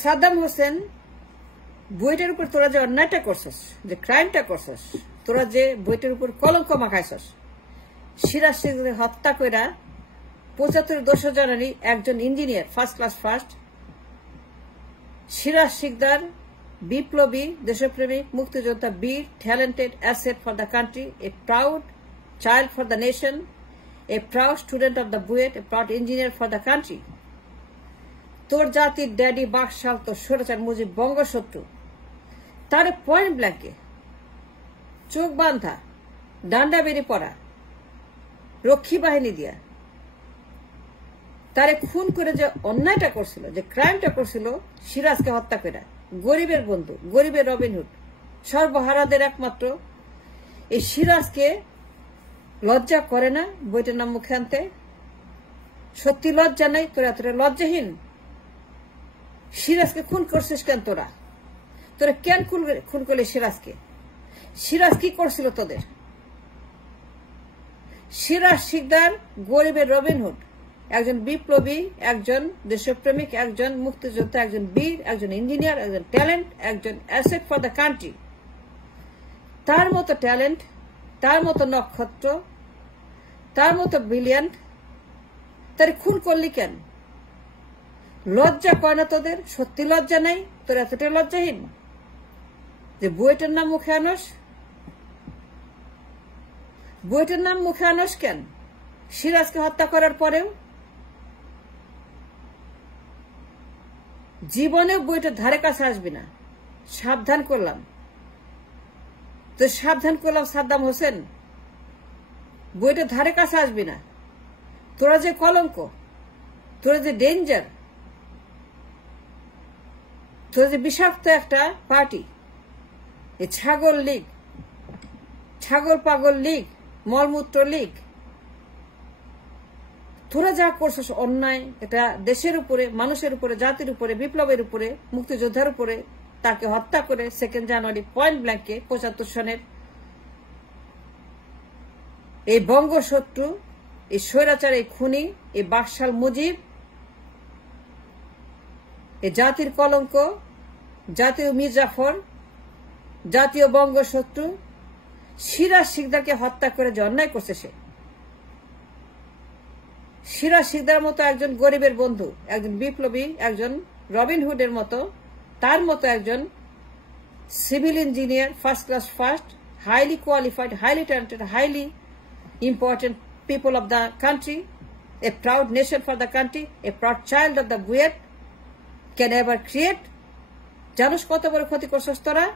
সাদ্দাম হোসেন বইটার উপর তোরা যে অন্যায়টা করছস, যে ক্রাইমটা করছস, তোরা যে বইটার উপর কলঙ্ক মাখাইছস, সিরাজ শিকদারকে হত্যা কইরা ৭৫ দোষর জানানি একজন engineer first class first. Siraj Sikdar বিপ্লবী, দেশপ্রেমিক, মুক্তিযোদ্ধা, বীর, talented, asset for the country, a proud child for the nation, a proud student of the BUET, a proud engineer for the country. তোর জাতির ড্যাডি বাকশাল, তোর স্বৈরাচার মুজিব বঙ্গশত্রু, তারে পয়েন্ট ব্ল্যাঙ্কে চোখ বান্ধা, ডান্ডা বেরি পড়া, রক্ষী বাহিনী দিয়া তারে খুন করে যে অন্যায়টা করছিল, যে ক্রাইমটা করছিল, সিরাজকে হত্যা করে, গরিবের বন্ধু, গরিবের রবিনহুড, সর্বহারাদের একমাত্র এই সিরাজকে লজ্জা করে না বইটার নাম মুখে আনতে? সত্যি লজ্জা নাই? তোরা তোরা লজ্জাহীন। সিরাজকে খুন করছিস কেন? তোরা তোরা কেন খুন করলি সিরাজকে? সিরাজ কি করছিল তোদের? সিরাজ শিকদার গরিবের রবিনহুড, একজন বিপ্লবী, একজন দেশপ্রেমিক, একজন মুক্তিযোদ্ধা, একজন বীর, একজন ইঞ্জিনিয়ার, একজন ট্যালেন্ট, একজন অ্যাসেট ফর দ্য কান্ট্রি। তার মতো ট্যালেন্ট, তার মতো নক্ষত্র, তার মতো ব্রিলিয়ান্ট, তার খুন করলি কেন? লজ্জা করে না তোদের? সত্যি লজ্জা নাই? তোর এতটা লজ্জাহীন যে বইটার নাম মুখে আনস? বইটার নাম মুখে আনস কেন সিরাজকে হত্যা করার পরেও? জীবনেও বইটার ধারে কাছে আসবি না, সাবধান করলাম তো, সাবধান করলাম সাদ্দাম হোসেন, বইটার ধারে কাছে আসবি না। তোরা যে কলঙ্ক, তোরা যে ডেঞ্জার, তোরা যে বিষাক্ত একটা পার্টি, এই ছাগল লীগ, ছাগল পাগল লীগ, মলমূত্র লীগ, তোরা যা করছিস অন্যায়, এটা দেশের উপরে, মানুষের উপরে, জাতির উপরে, বিপ্লবের উপরে, মুক্তিযোদ্ধার উপরে, তাকে হত্যা করে 2 জানুয়ারি পয়েন্ট ব্ল্যাঙ্কে ৭৫ সনের এই বঙ্গশত্রু, এই স্বৈরাচার, এই খুনি, এই বাকশাল মুজিব, এই জাতির কলঙ্ক, জাতীয় মির্জাফর, জাতীয় বঙ্গশত্রু সিরাজ শিকদারকে হত্যা করে যে অন্যায় করছে, সে সিরাজ শিকদার মতো একজন গরিবের বন্ধু, একজন বিপ্লবী, একজন রবিনহুডের মতো, তার মতো একজন civil engineer, first class first, highly qualified, highly talented, highly important people of the country, a proud nation for the country, a proud child of the BUET can ever create. জানোস কত বড় ক্ষতি করছিস তোরা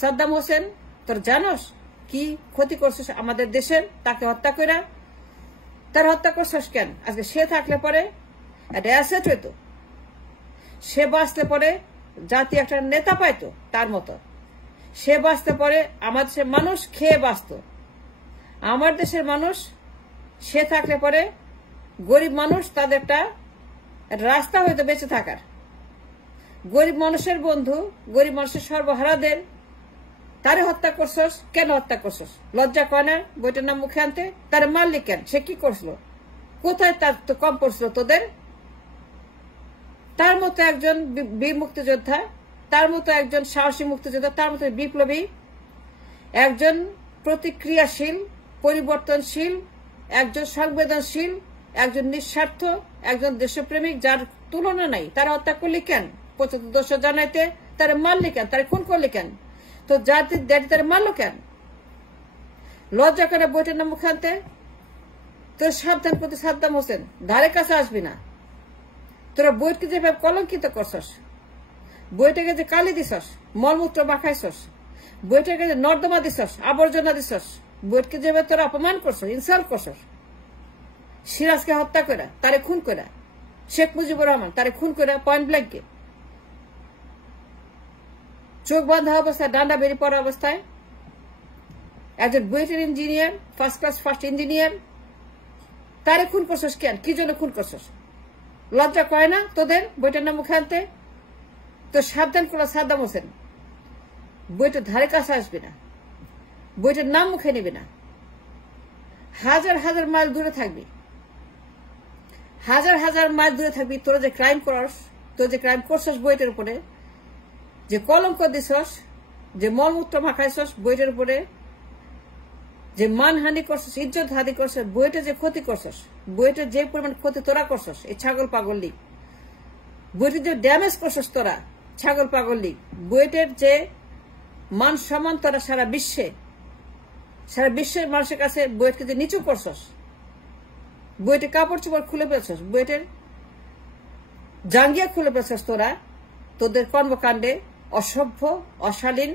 সাদ্দাম হোসেন? তোর জানোস কি ক্ষতি করছিস আমাদের দেশের? তাকে হত্যা করে, তার হত্যা করছিস কেন? আজকে সে থাকলে পরে একটা অ্যাসেট হইতো, সে বাঁচলে পরে জাতি একটা নেতা পাইতো তার মতো, সে বাঁচতে পরে আমার দেশের মানুষ খেয়ে বাঁচত, আমার দেশের মানুষ সে থাকলে পরে গরিব মানুষ তাদের একটা রাস্তা হইতো বেঁচে থাকার। গরিব মানুষের বন্ধু, গরিব মানুষের সর্বহারাদের তারে হত্যা করছস কেন? হত্যা করছস লজ্জা করে না বইটার নাম মুখে আনতে? তারে মারলি কেন? সে কি করছিল? কোথায় তার তো কম পড়ছিল তোদের? তার মতো একজন বীর মুক্তিযোদ্ধা, তার মতো একজন সাহসী মুক্তিযোদ্ধা, তার মতো বিপ্লবী, একজন প্রতিক্রিয়াশীল, পরিবর্তনশীল, একজন সংবেদনশীল, একজন নিঃস্বার্থ, একজন দেশপ্রেমিক, যার তুলনা নাই, তারা হত্যা করলি কেন? ৭৫ জানাইতে তারা মারলি কেন? তারা খুন করলি কেন? তো জাতির ড্যাডি তারা মারলো কেন? লজ্জা করে বইটার নাম মুখে আনতে? তোর সাবধান করতে সাদ্দাম হোসেন, ধারে কাছে আসবি না। তোরা বইটাকে যেভাবে কলঙ্কিত করছস, বইটাকে যে কালি দিছস, মলমূত্র মাখাইছস, বইটাকে যে নর্দমা দিছস, আবর্জনা দিছস, বইটাকে যেভাবে তোরা অপমান করছস, ইনসাল্ট করছস, সিরাজকে হত্যা করে, তারে খুন করে, শেখ মুজিবুর রহমান তারে খুন করে পয়েন্ট ব্ল্যাঙ্কে, চোখ বাঁধা অবস্থায়, ডান্ডা বেরিয়ে পড়া অবস্থায়, একজন বুয়েটের engineer, first class first engineer, তারে খুন করছস কেন? কি জন্য খুন করছস? লজ্জা করে না তোদের বইটার নাম মুখে আনতে? তো সাবধান করলো সাদ্দাম হোসেন, বইটার ধারে কাছে আসবি না, বইটার নাম মুখে নিবি না, হাজার হাজার মাইল দূরে থাকবি, হাজার হাজার মাইল দূরে থাকবি। তোরা যে ক্রাইম করস, তো যে ক্রাইম করছস বুয়েটের উপরে, যে কলঙ্ক দিছস, যে মলমূত্র মাখাইছস বুয়েটের উপরে, যে মানহানি করছস, ইজ্জত হানি করছস, বুয়েটে যে ক্ষতি করছস, বুয়েটের যে পরিমাণ ক্ষতি তোরা করছস এই ছাগল পাগল লীগ, বুয়েটের যে ড্যামেজ করছস তোরা ছাগল পাগল লীগ, বুয়েটের যে মান সম্মান তোরা সারা বিশ্বের মানুষের কাছে বুয়েটকে যে নিচু করছস, বুয়েটে কাপড় চোপড় খুলে ফেলছস, বুয়েটের জাঙ্গিয়া খুলে ফেলছস তোরা, তোদের কর্মকাণ্ডে অসভ্য, অশালীন,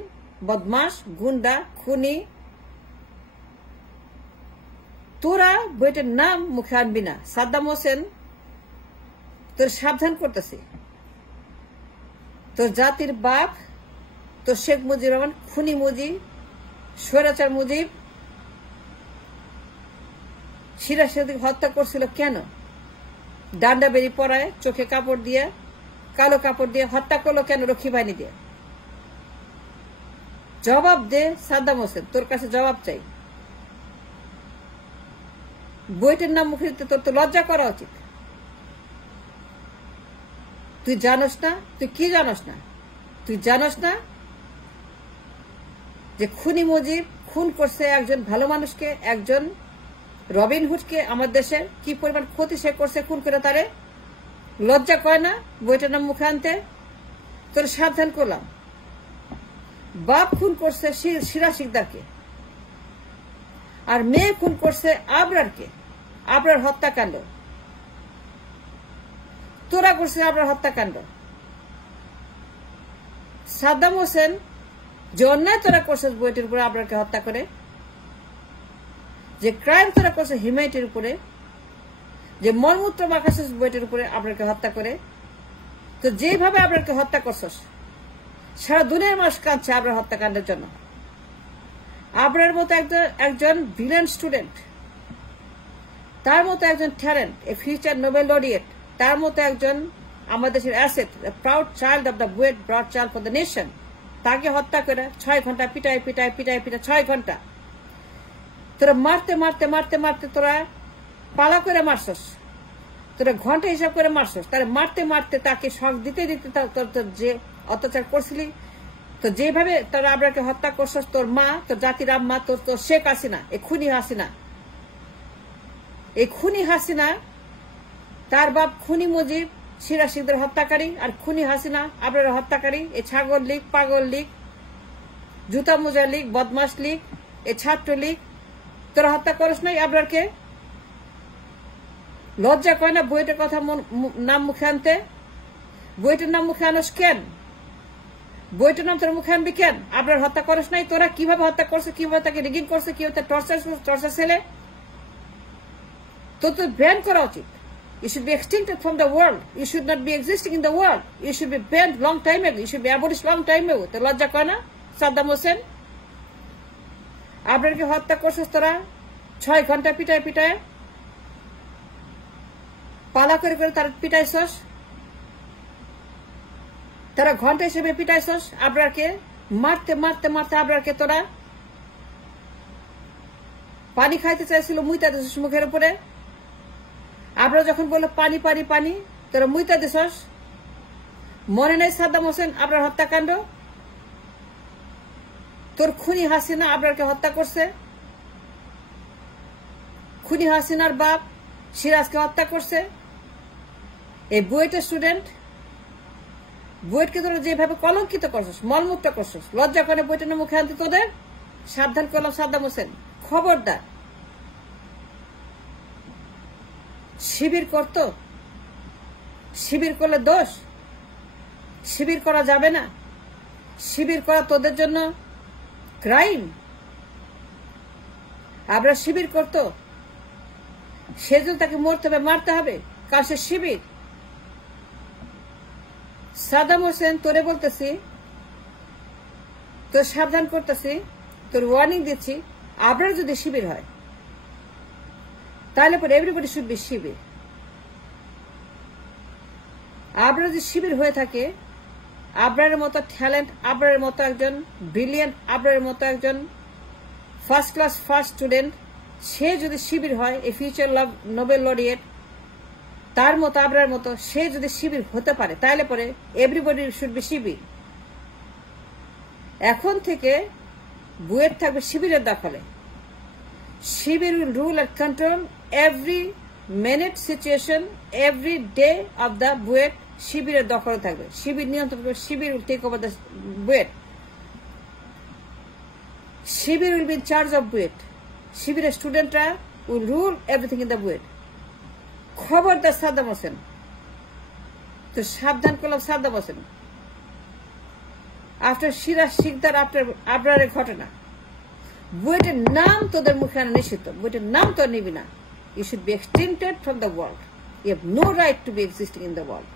বদমাস, গুন্ডা, খুনি, তোরা বুয়েটের নাম মুখে আনবি না। সাদ্দাম হোসেন তোর সাবধান করতেছি, তোর জাতির বাপ, তোর শেখ মুজিবুর রহমান খুনি মুজিব, স্বৈরাচার মুজিব সিরাজ সাদিক হত্যা করছিল কেন? ডান্ডা বেরি পরায়, চোখে কাপড় দিয়ে, কালো কাপড় দিয়ে হত্যা করলো কেন? রক্ষী বাহিনী দিয়ে। জবাব দে সাদ্দাম হোসেন, তোর কাছে জবাব চাই। বুয়েটের নাম মুখে দিতে তোর তো লজ্জা করা উচিত। তুই জানোস না? তুই কি জানোস না? তুই জানোস না যে খুনি মুজিব খুন করছে একজন ভালো মানুষকে, একজন রবিনহুডকে, আমার দেশে কি পরিমাণ ক্ষতি সে করছে খুন করে? তারে লজ্জা করে না বুয়েটের নাম মুখে আনতে? তোর সাবধান করলাম। বাপ খুন করছে সিরাজ শিকদারকে, আর মেয়ে খুন করছে আবরারকে, আবরার হত্যাকাণ্ড। তোরা করছে আবরার হত্যাকাণ্ড। সাদ্দাম হোসেন যে অন্যায় তোরা করছে বুয়েটের উপরে আবরারকে হত্যা করে, যে ক্রাইম তোরা করছে হিউম্যানিটির উপরে, যে মলমূত্র মাখাছিস বুয়েটের উপরে আবরারকে হত্যা করে, তো যেভাবে আবরারকে হত্যা করছস সারা দুনিয়ার মানুষ কাঁদছে আবরার হত্যাকাণ্ডের জন্য। আবরার মতো একজন ব্রিলিয়ান্ট স্টুডেন্ট, তার মতো একজন ট্যালেন্ট, এ ফিউচার নোবেল লরিয়েট, তার মতো একজন আমাদের দেশের asset, proud child of the BUET, proud child for the nation, তাকে হত্যা করে 6 ঘন্টা পিটাই 6 ঘন্টা তোরা মারতে তোরা পালা করে মারছস, তোরা ঘন্টা হিসাব করে মারছস। তারা মারতে তাকে শখ দিতে তোর যে অত্যাচার করছিলি, তো যেভাবে তোরা আবরারকে হত্যা করছস, তোর মা, তোর জাতির আম্মা, তোর শেখ হাসিনা, এই খুনি হাসিনা, তার বাপ খুনি মুজিব সিরাজ শিকদার হত্যাকারী, আর খুনি হাসিনা আবরার হত্যাকারী। এই ছাগল লীগ, পাগল লীগ, জুতা মোজা লীগ, বদমাস লীগ, এই ছাত্র লীগ, তোরা হত্যা করিস নাই আবরারকে? লজ্জা করে না বুয়েটের কথা নাম মুখে আনতে? বুয়েটের নাম মুখে আনস কেন? বুয়েটের নাম তোর মুখে আনবি কেন? আবরার হত্যা করিস নাই? তোরা কিভাবে হত্যা করছে, কিভাবে তাকে রিগিং করছে, কিভাবে টর্চার ছেলে, তো ব্যান করা উচিত। You should be extincted from the world. You should not be existing in the world. You should be banned long time ago. You should be abolished long time ago. তো লজ্জা করে না সাদ্দাম হোসেন? আবরারকে হত্যা করছিস তোরা 6 ঘন্টা পিটায় পালা করে তারা পিটাইছস, তারা ঘন্টা হিসেবে পিটাইছস আবরারকে। মারতে আবরারকে তোরা পানি খাইতে চাইছিল, মুইতা দিছস মুখের উপরে। আবরার যখন বললো পানি, তোরা মুইতা দিছস। মনে নেই সাদ্দাম হোসেন আবরার হত্যাকাণ্ড? তোর খুনি হাসিনা আবরারকে হত্যা করছে, খুনি হাসিনার বাপ সিরাজকে হত্যা করছে। এই বুয়েটের স্টুডেন্ট, বুয়েটকে তোরা যেভাবে কলঙ্কিত করছস, মলমুক্ত করছস, লজ্জা করে বুয়েটের মুখে আনতে তোদের সাবধান করলাম সাদ্দাম হোসেন। খবরদার। শিবির করতো, শিবির করলে দোষ, শিবির করা যাবে না, শিবির করা তোদের জন্য ক্রাইম। আবরার শিবির করতো, সেজন্য তাকে মারতে হবে, কারণ সে শিবির। সাদ্দাম হোসেন তোরে বলতেছি, তোর সাবধান করতেছি, তোর ওয়ার্নিং দিচ্ছি, আবরার যদি শিবির হয় তাহলে পরে এভরিবডি শুড বি শিবির। আবরার যদি শিবির হয়ে থাকে, আবরারের মতো ট্যালেন্ট, আবরারের মতো একজন ব্রিলিয়ান্ট, আবরারের মতো একজন ফার্স্ট ক্লাস ফার্স্ট স্টুডেন্ট, সে যদি শিবির হয়, এই ফিউচার নোবেল লরিয়েট, তার মতো আবরার মতো সে যদি শিবির হতে পারে তাহলে পরে এভরিবডি শুড বি শিবির। এখন থেকে বুয়েট থাকবে শিবিরের দখলে। Shibir will rule and control every minute situation, every day of the BUET শিবিরের দখলে থাকবে। শিবির নিয়ন্ত্রণ করবে। Shibir will take over the BUET. Shibir will be in charge of BUET. শিবিরের স্টুডেন্টরা will rule everything in the BUET. খবরদার সাদ্দাম হোসেন, তো সাবধান করলাম সাদ্দাম হোসেন। আফটার সিরাজ শিকদার, আফটার আবরারের ঘটনা, বুয়েটের নাম তোদের মুখে আনা নিষিদ্ধ। বুয়েটের নাম তো নিবি না। You should be extincted from the world. You have no right to be existing in the world.